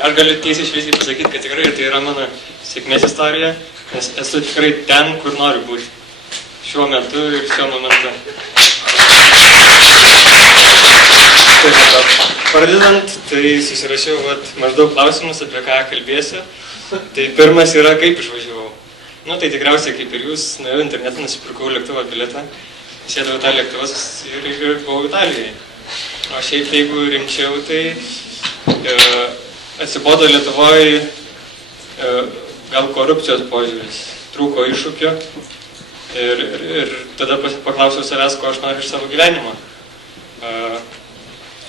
aš galiu tiesiai šviesiai pasakyti, kad tikrai tai yra mano sėkmės istorija, nes esu tikrai ten, kur noriu būti. Šiuo metu ir šiuo momentu. Pradedant, tai susirašiau maždaug klausimus, apie ką kalbėsiu. Tai pirmas yra, kaip išvažiavau. Nu, tai tikriausiai kaip ir jūs, nuėjau internetą, nusipirkau lėktuvo bilietą, sėdau tą lėktuvą ir buvau Italijoje. O šiaip, jeigu rimčiau, tai atsibodo Lietuvoje gal korupcijos požiūris, trūko iššūkio ir tada paklausiau savęs, ko aš noriu iš savo gyvenimo,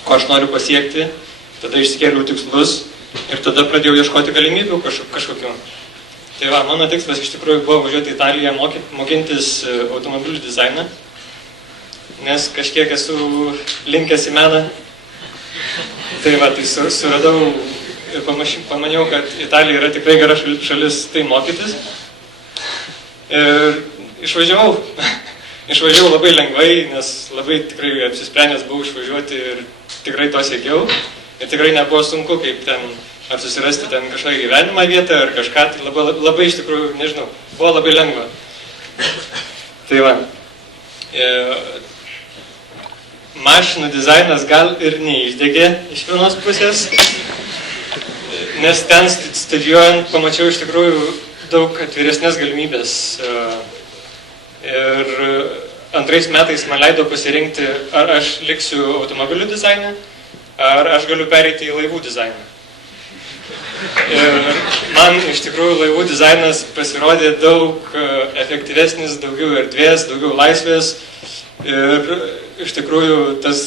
ko aš noriu pasiekti, tada išsikėliau tikslus ir tada pradėjau ieškoti galimybių kažkokių. Tai va, mano tikslas iš tikrųjų buvo važiuoti į Italiją, mokintis automobilių dizainą, nes kažkiek esu linkęs į meną. Tai va, tai suradau ir pamaniau, kad Italija yra tikrai gera šalis tai mokytis. Ir išvažiavau. Išvažiavau labai lengvai, nes labai tikrai apsisprendęs buvau išvažiuoti ir tikrai to siekiau. Ir tikrai nebuvo sunku, kaip ten, ar susirasti ten kažkokią gyvenimą vietą, ar kažką, tai labai iš tikrųjų, nežinau, buvo labai lengva. Tai va. Mašinų dizainas gal ir neišdegė iš vienos pusės, nes ten studijuojant pamačiau iš tikrųjų daug atviresnės galimybės. Ir antrais metais man leido pasirinkti, ar aš liksiu automobilių dizaine, ar aš galiu pereiti į laivų dizainą. Ir man iš tikrųjų laivų dizainas pasirodė daug efektyvesnis, daugiau erdvės, daugiau laisvės. Ir iš tikrųjų tas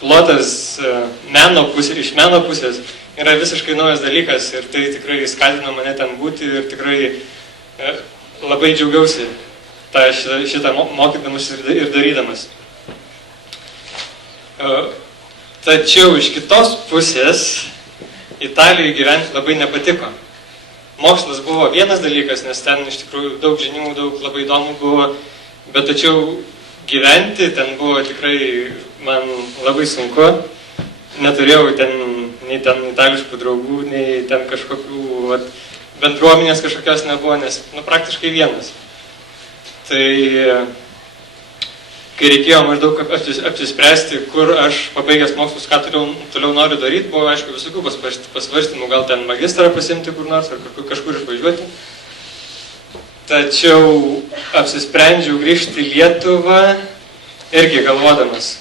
plotas iš meno pusės yra visiškai naujas dalykas ir tai tikrai skatino mane ten būti ir tikrai labai džiaugiausi šitą mokydamas ir darydamas. Tačiau iš kitos pusės Italijoje gyventi labai nepatiko. Mokslas buvo vienas dalykas, nes ten iš tikrųjų daug žinių, daug labai įdomų buvo, bet tačiau gyventi ten buvo tikrai man labai sunku. Neturėjau nei ten itališkų draugų, nei ten kažkokių bendruomenės kažkokios nebuvo, nes praktiškai vienas. Tai kai reikėjo maždaug apsispręsti, kur aš pabaigęs mokslus, ką toliau noriu daryti, buvo aišku visokių pasvarstymų, gal ten magistrą pasimti kur nors, ar kažkur išvažiuoti. Tačiau apsisprendžiau grįžti į Lietuvą irgi galvodamas.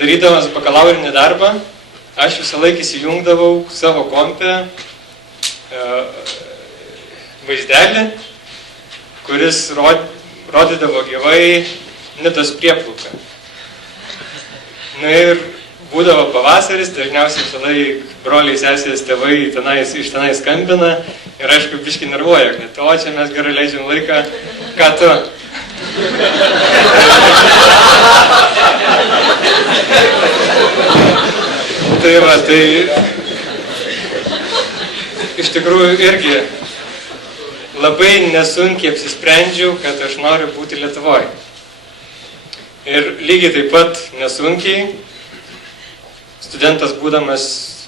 Darydamas bakalaurinį darbą, aš visą laiką įsijungdavau savo kompę vaizdelį, kuris rodydavo gyvai Nidos prieplauką. Ir būdavo pavasaris, dažniausiai visą laiką broliai, sesės, tėvai iš tenai skambina ir aišku biškį nervuoja, kad o čia mes gerai leidžiam laiką, ką tu? Tai va, tai iš tikrųjų irgi labai nesunkiai apsisprendžiau, kad aš noriu būti Lietuvoje. Ir lygiai taip pat nesunkiai, studentas būdamas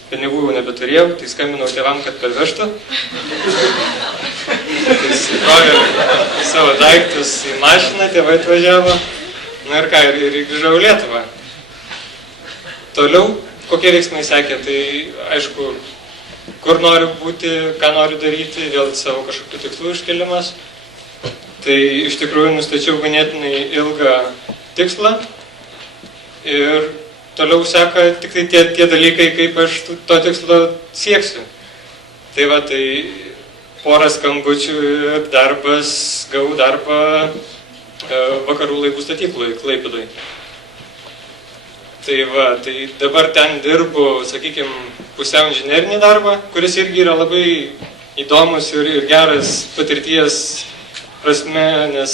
pinigų jau nebeturėjau, tai skambinau tėvam, kad pervežtų. Tai įsikrovė savo daiktus į mašiną, tėvai atvažiavo. Na ir ką, ir grįžau į Lietuvą. Toliau, kokie veiksmai sekė, tai aišku, kur noriu būti, ką noriu daryti, vėl savo kažkokių tikslų iškelimas. Tai iš tikrųjų nustačiau ganėtinai ilgą tikslą ir toliau seka tik tai tie dalykai, kaip aš to tikslo sieksiu. Tai va, tai porą skambučių ir darbas, gavau darbą Vakarų laivų statykloj Klaipėdoj. Tai va, tai dabar ten dirbu, sakykime, pusiau inžinerinį darbą, kuris irgi yra labai įdomus ir geras patirties prasme, nes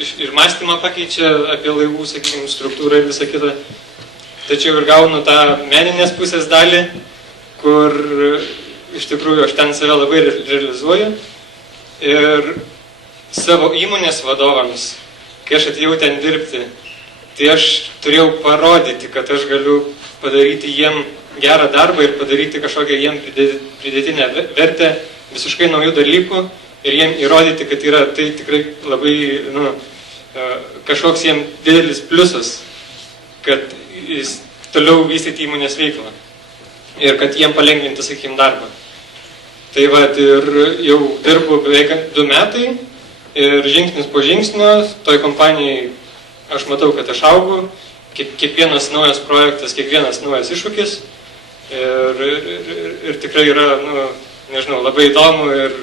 ir mąstymą pakeičia apie laivų, sakykime, struktūrą ir visą kitą. Tačiau ir gaunu tą meninės pusės dalį, kur iš tikrųjų aš ten save labai realizuoju. Ir savo įmonės vadovams, kai aš atėjau ten dirbti, tai aš turėjau parodyti, kad aš galiu padaryti jiem gerą darbą ir padaryti kažkokią jiem pridėtinę vertę visiškai naujų dalykų ir jiem įrodyti, kad yra tai tikrai labai kažkoks jiem didelis pliusas, kad jis toliau vystyti įmonės veiklą ir kad jiem palengvinti, sakykim, darbą. Tai va, ir jau dirbu beveik 2 metai ir žingsnis po žingsnio toj kompanijai aš matau, kad aš augu, kiekvienas naujas projektas, kiekvienas naujas iššūkis ir tikrai yra, nežinau, labai įdomu ir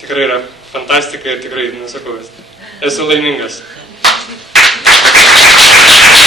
tikrai yra fantastika ir tikrai, sakau, esu laimingas.